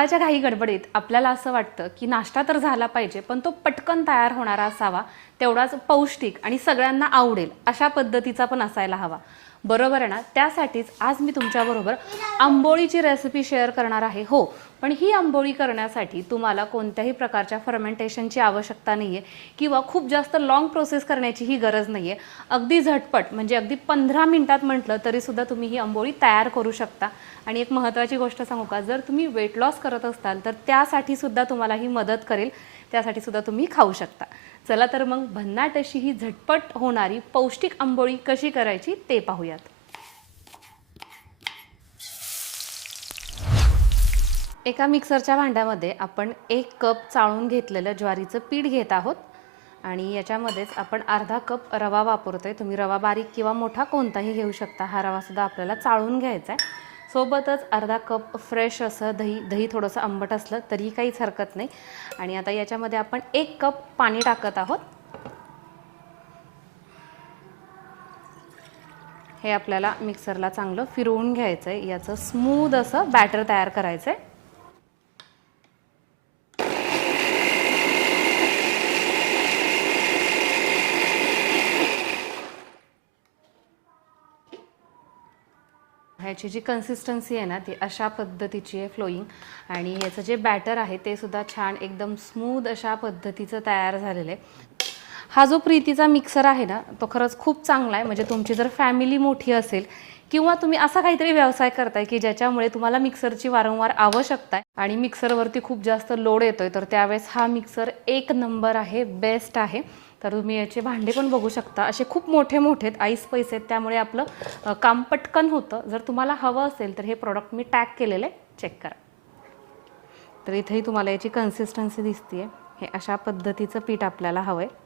सकाळच्या घाई गडबडीत आपल्याला असं वाटतं की नाश्ता तर झाला पाहिजे, पण तो पटकन तयार होणारा असावा, तेवढाच पौष्टिक आणि सगळ्यांना आवडेल अशा पद्धतीचा पण असायला हवा. बरोबर आहे ना? त्यासाठीच आज मी तुमच्याबरोबर आंबोळीची रेसिपी शेअर करणार आहे. हो, पण ही आंबोळी करण्यासाठी तुम्हाला कोणत्याही प्रकारच्या फर्मेंटेशनची आवश्यकता नाही आहे किंवा खूप जास्त लाँग प्रोसेस करण्याचीही गरज नाही आहे. अगदी झटपट म्हणजे अगदी 15 मिनिटात म्हटलं तरीसुद्धा तुम्ही ही आंबोळी तयार करू शकता. आणि एक महत्त्वाची गोष्ट सांगू का, जर तुम्ही वेट लॉस करत असाल तर त्यासाठी सुद्धा तुम्हाला ही मदत करेल, त्यासाठी सुद्धा तुम्ही खाऊ शकता. चला तर मग भन्नाट अशी ही झटपट होणारी पौष्टिक आंबोळी कशी करायची ते पाहूयात. एका मिक्सरच्या भांड्यामध्ये आपण 1 कप चाळून घेतलेलं ज्वारीचं पीठ घेत आहोत आणि याच्यामध्येच आपण अर्धा कप रवा वापरतोय. तुम्ही रवा बारीक किंवा मोठा कोणताही घेऊ शकता. हा रवा सुद्धा आपल्याला चाळून घ्यायचा आहे. सोबतच अर्धा कप फ्रेश असं दही थोडंसं आंबट असलं तरीही काहीच हरकत नाही. आणि आता याच्यामध्ये आपण 1 कप पाणी टाकत आहोत. हे आपल्याला मिक्सरला चांगलं फिरवून घ्यायचं आहे. याचं स्मूथ असं बॅटर तयार करायचं आहे. ह्याची जी कन्सिस्टन्सी आहे ना ती अशा पद्धतीची आहे, फ्लोईंग. आणि याचं जे बॅटर आहे ते सुद्धा छान एकदम स्मूथ अशा पद्धतीचं तयार झालेलं आहे. हा जो प्रीतीचा मिक्सर आहे ना तो खरंच खूप चांगला आहे. म्हणजे तुमची जर फॅमिली मोठी असेल किंवा तुम्ही असा काहीतरी व्यवसाय करताय की ज्याच्यामुळे तुम्हाला मिक्सरची वारंवार आवश्यकता आहे आणि मिक्सरवरती खूप जास्त लोड येतोय, तर त्यावेळेस हा मिक्सर 1 नंबर आहे, बेस्ट आहे. तर तुम्ही याचे भांडे पण बघू शकता, असे खूप मोठे मोठे ऐस पैसे आहेत, त्यामुळे आपलं काम पटकन होतं. जर तुम्हाला हवं असेल तर हे प्रोडक्ट मी टॅग केलेलं आहे, चेक करा. तर इथेही तुम्हाला याची कन्सिस्टन्सी दिसते. हे अशा पद्धतीचं पीठ आपल्याला हवं आहे.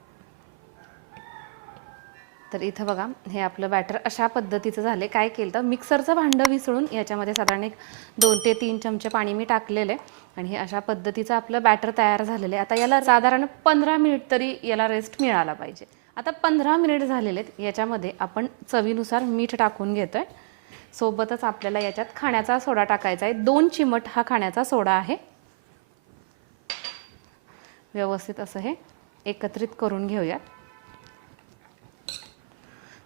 तर इथं बघा, हे आपलं बॅटर अशा पद्धतीचं झालं. काय केलं तर मिक्सरचं भांडं विसळून याच्यामध्ये साधारण 2 ते 3 चमचे पाणी मी टाकलेलं आहे आणि हे अशा पद्धतीचं आपलं बॅटर तयार झालेलं आहे. आता याला साधारण 15 मिनिट तरी याला रेस्ट मिळाला पाहिजे. आता 15 मिनिट झालेले आहेत. याच्यामध्ये आपण चवीनुसार मीठ टाकून घेतो आहे. सोबतच आपल्याला याच्यात खाण्याचा सोडा टाकायचा आहे. 2 चिमट हा खाण्याचा सोडा आहे. व्यवस्थित असं हे एकत्रित करून घेऊया.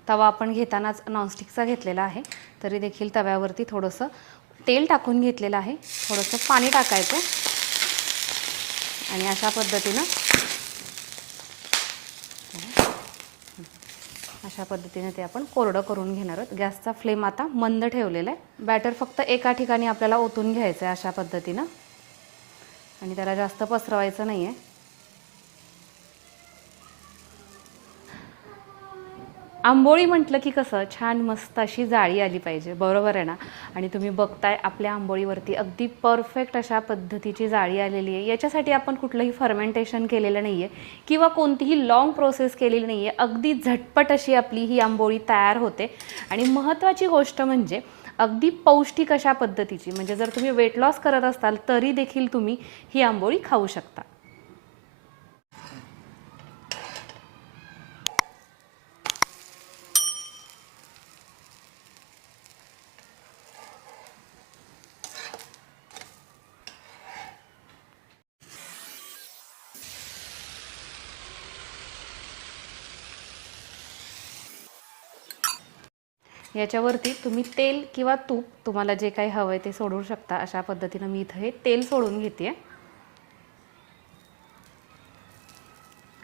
तवा आपण घेतानाच नॉनस्टिकचा घेतलेला आहे, तरी देखील तव्यावरती थोडंसं तेल टाकून घेतलेलं आहे. थोडंसं पाणी टाकायचं आणि अशा पद्धतीने ते आपण कोरडं करून घेणार आहोत. गॅसचा फ्लेम आता मंद ठेवलेला आहे. बॅटर फक्त एका ठिकाणी आपल्याला ओतून घ्यायचं आहे अशा पद्धतीनं आणि त्याला जास्त पसरवायचं नाही आहे. आंबोळी म्हटलं की कसं छान मस्त अशी जाळी आली पाहिजे, बरोबर आहे ना? आणि तुम्ही बघताय आपल्या आंबोळीवरती अगदी परफेक्ट अशा पद्धतीची जाळी आलेली आहे. याच्यासाठी आपण कुठलंही फर्मेंटेशन केलेलं नाही आहे किंवा कोणतीही लाँग प्रोसेस केलेली नाही आहे. अगदी झटपट अशी आपली ही आंबोळी तयार होते. आणि महत्त्वाची गोष्ट म्हणजे अगदी पौष्टिक अशा पद्धतीची. म्हणजे जर तुम्ही वेट लॉस करत असाल तरी देखील तुम्ही ही आंबोळी खाऊ शकता. याच्यावरती तुम्ही तेल किंवा तूप तुम्हाला जे काही हवं आहे ते सोडू शकता. अशा पद्धतीनं मी इथं हे तेल सोडून घेते.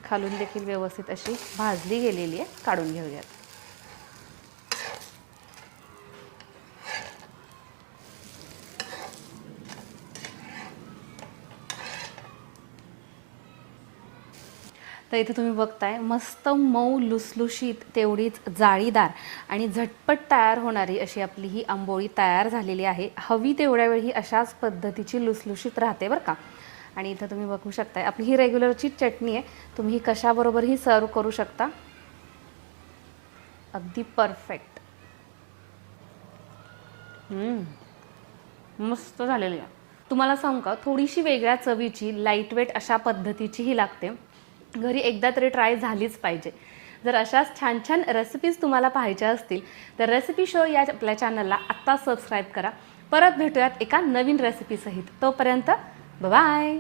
खालून देखील व्यवस्थित अशी भाजली गेलेली आहे, काढून घेऊयात. तर इथे तुम्ही बघताय मस्त मऊ लुसलुशीत तेवढीच जाळीदार आणि झटपट तयार होणारी अशी आपली ही आंबोळी तयार झालेली आहे. हवी तेवढ्या वेळी अशाच पद्धतीची लुसलुशीत राहते बरं का. आणि इथं तुम्ही बघू शकताय आपली ही रेग्युलरची चटणी आहे. तुम्ही ही कशाबरोबरही सर्व करू शकता. अगदी परफेक्ट मस्त झालेली आहे. तुम्हाला सांगू का, थोडीशी वेगळ्या चवीची लाईट वेट अशा पद्धतीची ही लागते. घरी एकदा तरी ट्राय झालीच पाहिजे. जर अशाच छान छान रेसिपीज तुम्हाला पाहायच्या असतील तर रेसिपी शो या आपल्या चॅनलला आत्ता सबस्क्राईब करा परत भेटूयात एका नवीन रेसिपी सहित. तोपर्यंत बाय.